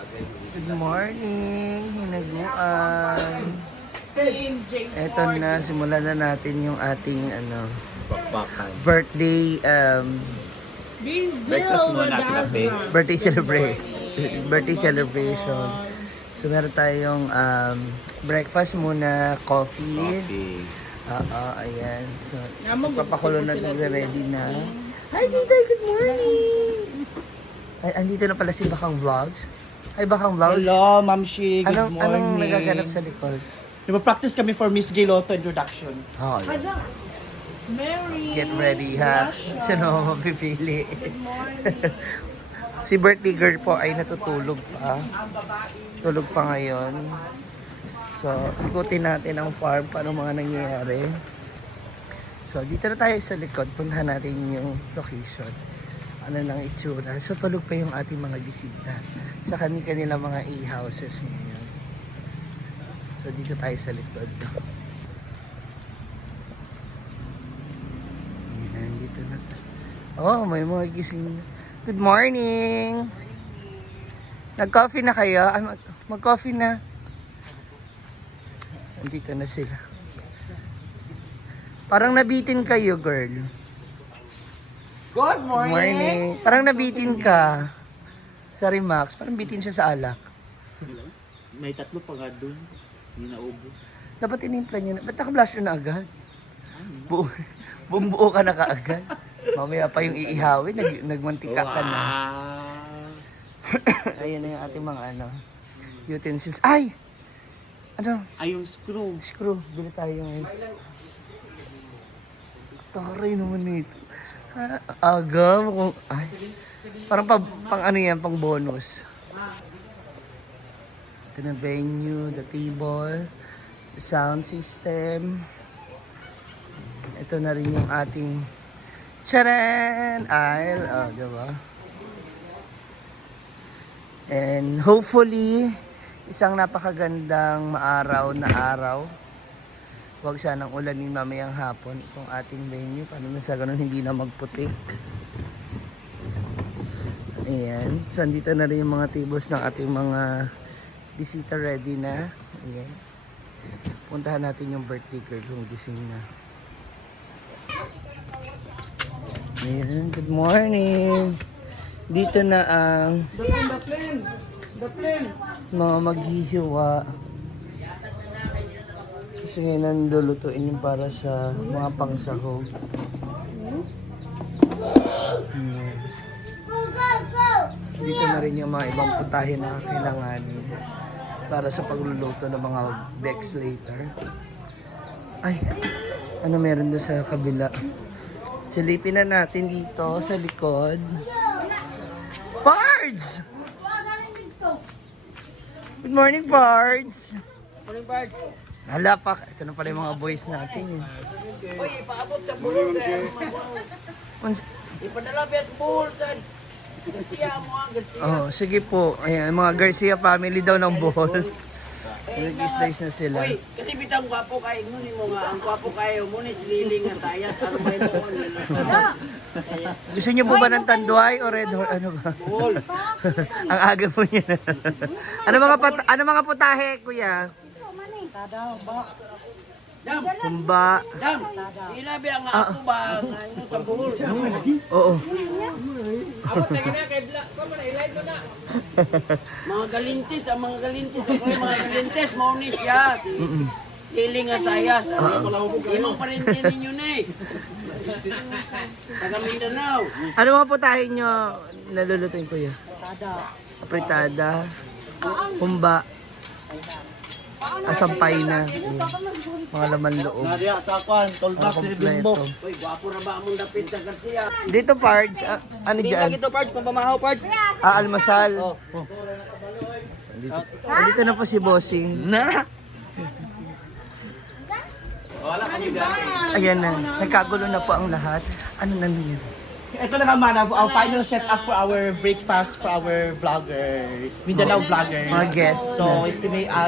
Good morning, hinaguan. Eto na, simulan na natin yung ating birthday Breakfast muna, kape. birthday celebration. So meron tayong breakfast muna, coffee. Ayan. So, papakulo na ready na. Hi, Tita! Good morning! Ay, andito na pala si Bakang Vlogs. Hi, Bakang Vlogs. Hello, Ma'am Shi. Good morning. Anong nagaganap sa likod? Nagpa-practice kami for Miss Gay Lotto introduction. Oh, yeah. Mary! Get ready, ha? Sino mapipili? Si birthday girl po ay natutulog pa. Tulog pa ngayon. So, ikutin natin ang farm, paano mga nangyayari. So, dito na tayo sa likod. Puntahan natin yung location. Ano lang itsura. So, tulog pa yung ating mga bisita sa kanila mga e-houses ngayon. So, dito tayo sa likod. Ayan, dito na. Oh, may mga gising. Good morning! Nag-coffee na kayo? Mag-coffee na. Andito na sila. Parang nabitin kayo, girl. Good Good morning. Parang nabitin ka. Sorry, Max. Parang bitin siya sa alak. May tatlo pa nga doon. Hindi naubos. Dapat tinimpla niya na. Ba't naka-blush yun na agad? Buong buo ka na kaagad. Mamaya pa yung iihawin. Nagmantika ka na. Ayan na yung ating mga utensils. Ay! Ano? Ay, yung screw. Screw. Bili tayo ngayon. Taray naman nito. Aga. Ay. Parang pang ano yan, pang bonus. Ito na venue, the table, the sound system. Ito na rin yung ating charan! Aisle. Diba? And hopefully, isang napakagandang maaraw na araw. Huwag sanang ulanin mamayang hapon itong ating venue. Paano na sa ganun hindi na magputik. Ayan. So, andito na rin yung mga tables ng ating mga bisita ready na. Ayan. Puntahan natin yung birthday girl kung gising na. Ayan. Good morning. Dito na ang mga maghihiwa. Kasi ngayon nandulutuin yung para sa mga pangsahog. Dito na rin yung mga ibang putahe na kailanganin para sa pagluluto ng mga Bex later. Ay, ano meron doon sa kabila? Silipin na natin dito sa likod. Pards! Good morning, Pards! Morning, Bard. Hala pa, ito na pala yung mga boys natin. Uy, ipaabot sa buhol. Ipadala ba sa buhol, son? Garcia mo ang Garcia. Oh, sige po. Ayan, mga Garcia family daw ng Bohol. Nag-slice na sila. Uy, kasi bitang gwapo kayo. Nuni mo nga, ang gwapo kayo. Muna sililing nga sayas. Ano ba yun? Gusto niyo po ba ng tanduay o red horse? Ano ba? Buhol. Ang aga po niya. Ano mga putahe, kuya? Dam, Kumba. dam. Ilabi ang ako ba? Ano sa buhol? Oo. Mga galintis, ang mga galintis. Ako yung mga galintis, maunis siya. Liling nga sayas. Imang pa rin din ninyo na eh. Taga Mindanao. Ano mga putahe niyo nalulutuin, kuya? Apritada. Kumba. Asampay na. Mga laman loob. Nadia, sa kwan, tolbak, Kompleto. Uy, gwapo na ba among dapit sa Garcia? Dito, Pards. Ano dyan? Ito, Pards, pampamahaw, Pards. Almasal. Dito na po si Bossing. Ayan na. Nagkagulo na po ang lahat. Ano nangyayari? Ito na naman our final setup for our breakfast for our vloggers, Mindanao vloggers. Mga guests. So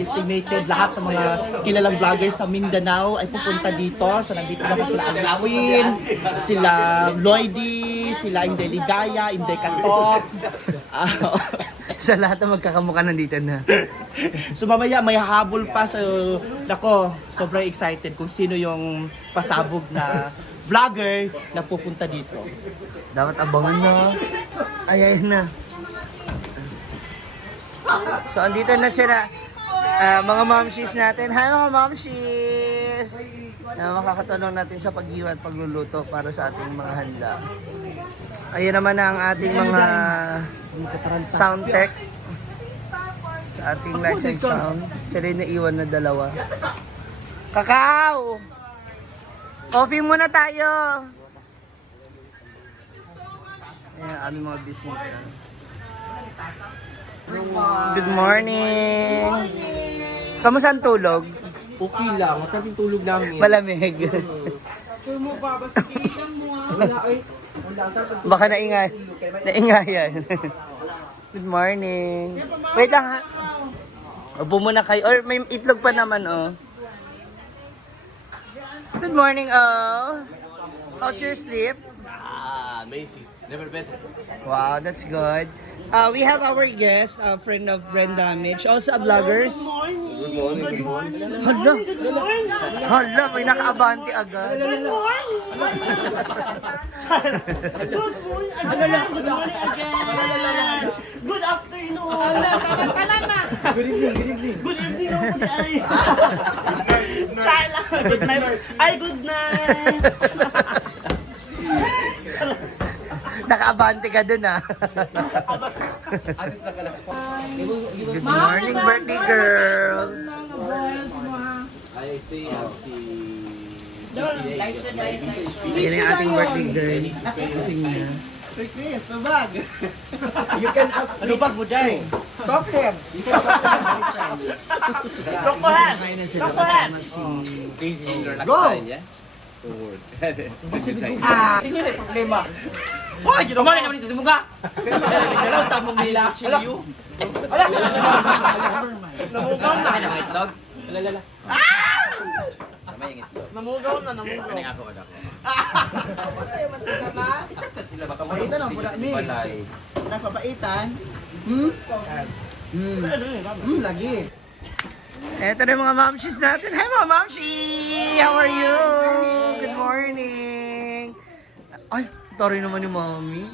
estimated lahat ng mga kilalang vloggers sa Mindanao ay pupunta dito. So nandito na sila Alawin, sila Lloydie, sila Inday Ligaya, Inday Katok. Sa lahat ng magkakamukha nandito na. So mamaya may habol pa. So, nako, sobrang excited kung sino yung pasabog na vlogger na pupunta dito. Dapat abangan na. Ay, ayun na. So, andito na sila. Mga momshies natin. Hi mga momshies! Na makakatulong natin sa paghiwa at pagluluto para sa ating mga handa. Ayun naman ang ating mga sound tech. Sa ating lights and sound. Sila yung naiwan na dalawa. Kakao! Coffee muna tayo! Ayan, aming mga business. Good morning! Kamusta ang tulog? Okay lang, masarap yung tulog namin. Malamig. Sure mo pa, basta kinilang mo ha. Wala, ay. Wala, sarap ang tulog. Baka naingay. Naingayan. Good morning. Wait lang ha. Upo muna kayo. Or may itlog pa naman oh. Good morning oh. How's your sleep? Amazing. Never better. Wow, that's good. We have our guest, a friend of Brenda Mitch, also a vloggers. Good morning. Hala, hala, may naka-abante agad. Good afternoon. Good evening. Good night. Ay, good night. Naka-abante ka dun ah. Atis na ka lang. Good morning, birthday girl. I stay at the... Yan ang ating birthday girl. Kasing niya. You can ask ano ba mo dyan? Talk him. Kaya na sila kasama si... Go! Forward. Sige na problema. Hoy, you know Kumali naman dito sa mukha. Hello, tamang nila. Chiliyo. Ay, naman itlog. Lalala. Tama yung itlog. Namugaw na. Ano nga ako, ano ako. Itsatsat sila baka Paitan ang pula ni. balay. Napabaitan. Lagi. Eto na yung mga momshies natin. Hi mga momshie! How are you? Good morning! Ay, tari naman ni mommy.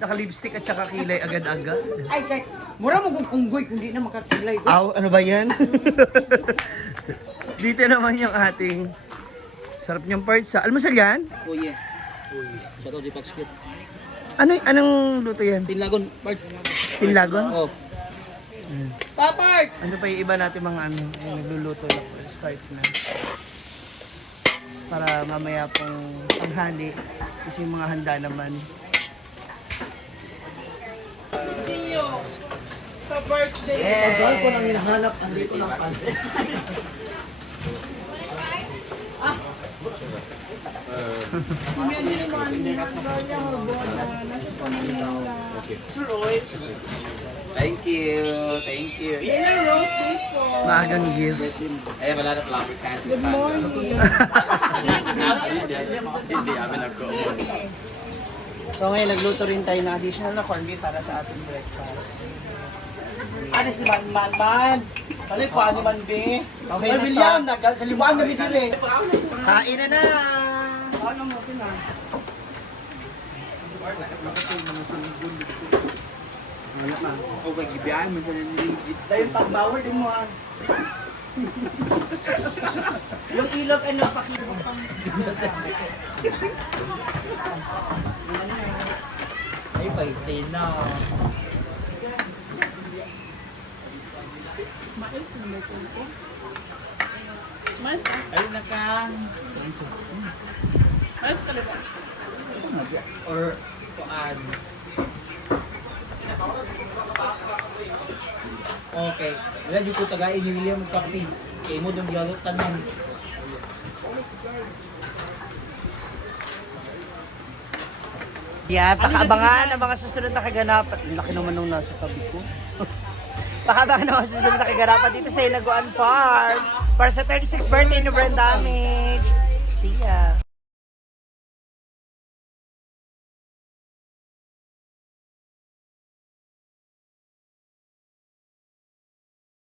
Naka-lipstick at saka kilay agad-agad. Ay, kay, mura mo kung unggoy kung di na makakilay. Aw, ano ba yan? Dito naman yung ating sarap niyang parts sa... Almusal yan? Oh yeah. Shout out di Paxkit. Anong luto yan? Tinlagon, parts. Tinlagon? Oh. Papart! Ano pa yung iba natin mga ano? Yung nagluluto na po. Start na. Para mamaya pong paghali. Kasi yung mga handa naman. Gio, sa birthday. Tagal ko nang hinahanap, andito lang pa. Thank you. Thank you. Maagang gift. Ay, wala na flower cans. Good morning. Hindi, amin ako. So ngayon nagluto rin tayo ng additional na corned beef para sa ating breakfast. Ano si Man? Kali ko, ano man be? Okay, William, sa liwaan na bidili. Kain na na! Ano mo, kina? Okay, gibiyahan mo sa nanigit. Tayo yung pagbawal din mo ha. Yung ilog ano pakita mo. Ay, paisay na. Ay, naka. Mas ka ba? Or, kuan. Okay. Wala, di ko tagain yung William magkape. Kaya mo doon galutan lang. Yan, pakaabangan ang mga susunod na kaganapan. Ang laki naman nung nasa tabi ko. Pakaabangan ang mga susunod na kaganapan dito sa Ilaguan Farm para sa 36th birthday ni Brenda Mitch. See ya!